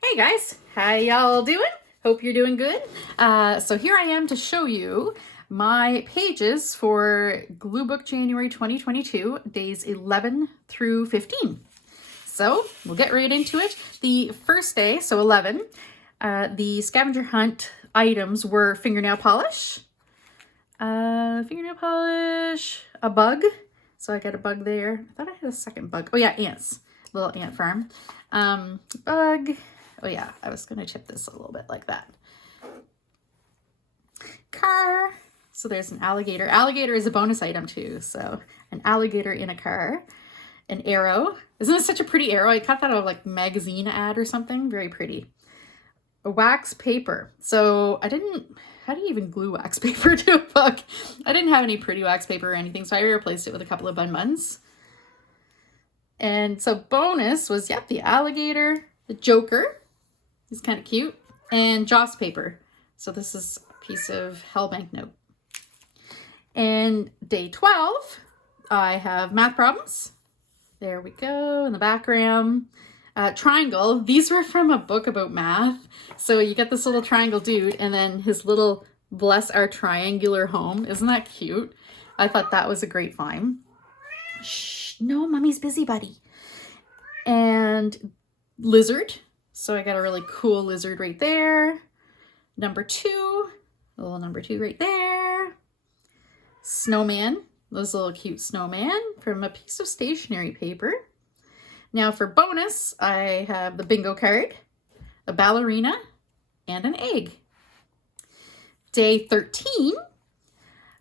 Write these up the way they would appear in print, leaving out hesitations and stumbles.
Hey guys, how y'all doing? Hope you're doing good. So here I am to show you my pages for Gluebook January 2022, days 11 through 15. So we'll get right into it. The first day, so 11, the scavenger hunt items were fingernail polish, a bug. So I got a bug there. I thought I had a second bug. Oh yeah, ants. Little ant farm. Bug. Oh yeah, I was going to tip this a little bit like that. Car. So there's an alligator. Alligator is a bonus item too. So an alligator in a car. An arrow. Isn't this such a pretty arrow? I cut that out of like magazine ad or something. Very pretty. A wax paper. So how do you even glue wax paper to a book? I didn't have any pretty wax paper or anything, so I replaced it with a couple of bun buns. And so bonus was, yep, the alligator, the Joker. He's kind of cute. And Joss paper. So this is a piece of Hell banknote. And day 12, I have math problems. There we go in the background. Triangle. These were from a book about math. So you get this little triangle dude and then his little bless our triangular home. Isn't that cute? I thought that was a great find. Shh, no, mommy's busy, buddy. And lizard. So I got a really cool lizard right there. Number 2, a little number 2 right there. Snowman, this little cute snowman from a piece of stationery paper. Now for bonus, I have the bingo card, a ballerina, and an egg. Day 13,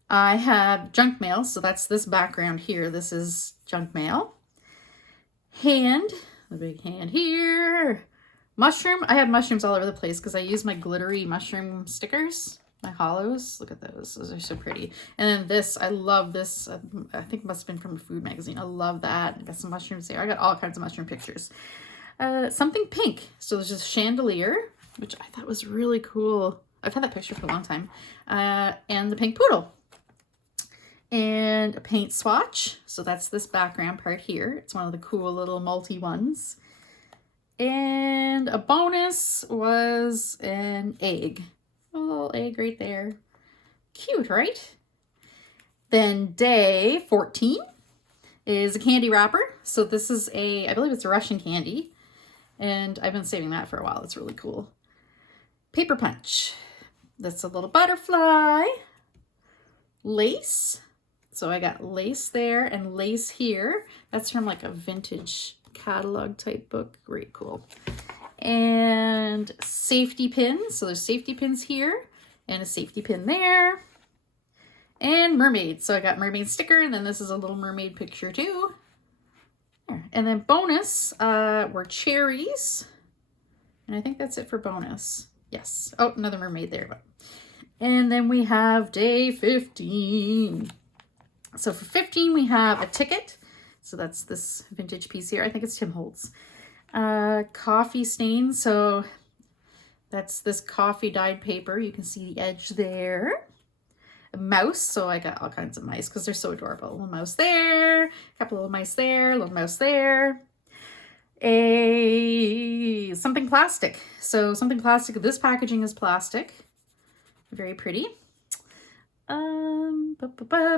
I have junk mail. So that's this background here. This is junk mail. Hand, the big hand here. Mushroom. I have mushrooms all over the place because I use my glittery mushroom stickers, my hollows. Look at those. Those are so pretty. And then this, I love this. I think it must have been from a food magazine. I love that. I got some mushrooms there. I got all kinds of mushroom pictures. Something pink. So there's this chandelier, which I thought was really cool. I've had that picture for a long time. And the pink poodle. And a paint swatch. So that's this background part here. It's one of the cool little multi ones. And a bonus was an egg. A little egg right there. Cute, right? Then day 14 is a candy wrapper. So this is I believe it's a Russian candy. And I've been saving that for a while. It's really cool. Paper punch. That's a little butterfly. Lace. So I got lace there and lace here. That's from like a vintage catalog type book. Very cool. And safety pins. So there's safety pins here and a safety pin there. And mermaid. So I got mermaid sticker, and then this is a little mermaid picture too. There. And then bonus were cherries. And I think that's it for bonus. Yes. Oh, another mermaid there. And then we have day 15. So for 15, we have a ticket. So that's this vintage piece here. I think it's Tim Holtz. Coffee stain. So that's this coffee dyed paper. You can see the edge there. A mouse. So I got all kinds of mice because they're so adorable. A little mouse there. A couple little mice there. A little mouse there. Something plastic. So something plastic. This packaging is plastic. Very pretty.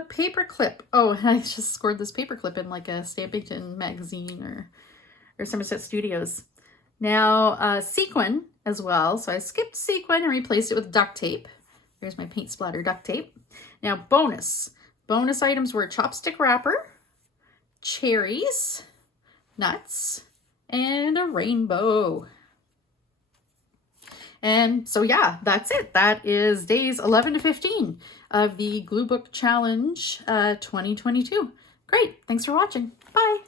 Paper clip. Oh, I just scored this paper clip in like a Stampington magazine or Somerset Studios. Now, sequin as well. So I skipped sequin and replaced it with duct tape. Here's my paint splatter duct tape. Now, bonus. Bonus items were chopstick wrapper, cherries, nuts, and a rainbow. And so yeah, that's it. That is days 11 to 15 of the Gluebook Challenge 2022. Great. Thanks for watching. Bye.